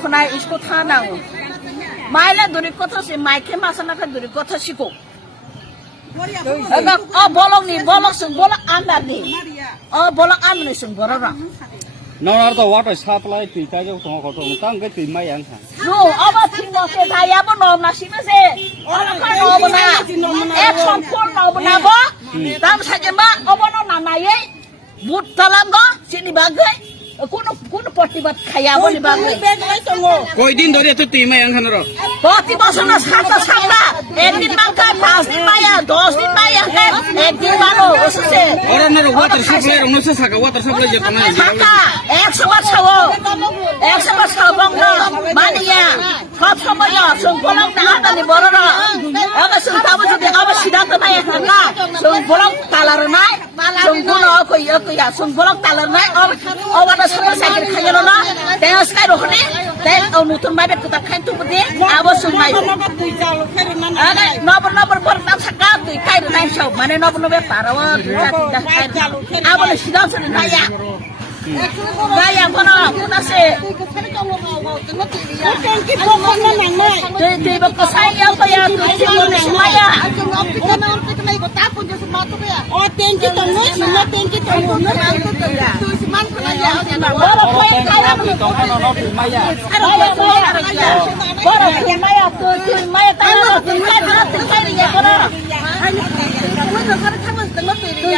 খনাই school থানাও মাইলে দূরে কথা সে মাইকে মাসানাকে দূরে কথা শিখো bolong sung bolong anda ni bolong anda ni sung borora nó to water supply thì cái chỗ có tăng cái tiền mấy ăn hả no aba tingo se daya bo no na sina se ora ka no bo na action phone no bo na bo tam sa je ba obo no na na ye but talam go sini bagai কোন প্রতিবাদ খাইয়াবো নি বাংলা কয়দিন ধরে তো তুই মাই আনখান র প্রতি বছর না সাতটা একদিন বাংকা 5 দিন মাইয়া 10 দিন মাইয়া একদিন বানো ওসে ওরা না ওয়াটার সাপ্লাই র নসে সাকা ওয়াটার সাপ্লাই যেত না সাকা 100 বার ছাও 100 বার ছাও বাংলা মানিয়া সব সময় সং বলং না আদানি বড় আগা সং তাবো যদি আবার সিদ্ধান্ত নাই থাকা সং বলং তালার নাই সং বল কইয়া সং বলং তালার নাই অবাদা সঙ্গে সাইকেল খাইলো না তেস কাই রহনে তে নতুন মাইবে কুতা খাই তুবদে আবো সুমাই আগে নবর বর তাম সাকা তুই কাই নাই সব মানে নবর পারাও আবো সিদ্ধান্ত Naiya Gaya kono kunase Di bako saya apa ya tuh semaya Oh thank you tunggu semua thank you tunggu Boro kaya kaya Boro maya tuh maya tayo tuh ya kono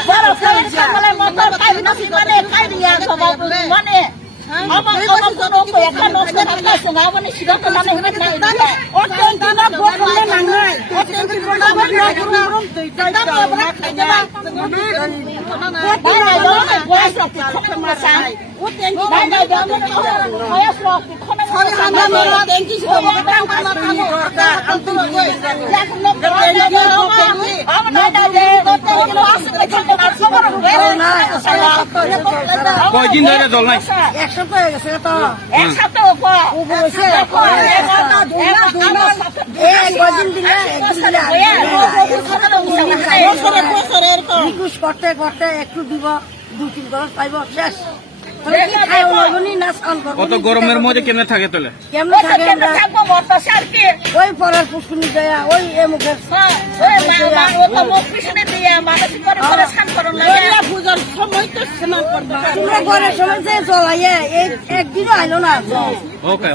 Boro kaya motor kaya nasi mana kaya dia sama mana Abang kono ko kan nasi apa sungai ni sudah ko mana hidup na ida Oh thank you na boko na nangai Oh thank you na boko na kurung tuh jangan apa aja Bana dong gua sok kok masang Oh thank you Bana dong saya sok kok thank you semua orang kana kamu antum কয়দিন ধরে জল নাই এক সপ্তাহ হয়ে গেছে তো এক সপ্তাহ পর রিকুয়েস্ট করতে করতে একটু দিব 2-3 বছর পাইব শেষ কত গরমের মধ্যে কেমনে থাকে তোলে কেমন থাকে ওই পরের পুষ্কুনি দেয়া ওই এমুখের পূজার সময় তো স্নান করবা তোমরা ঘরের সময় যে জল আইয়ে একদিনও আইলো না ওকে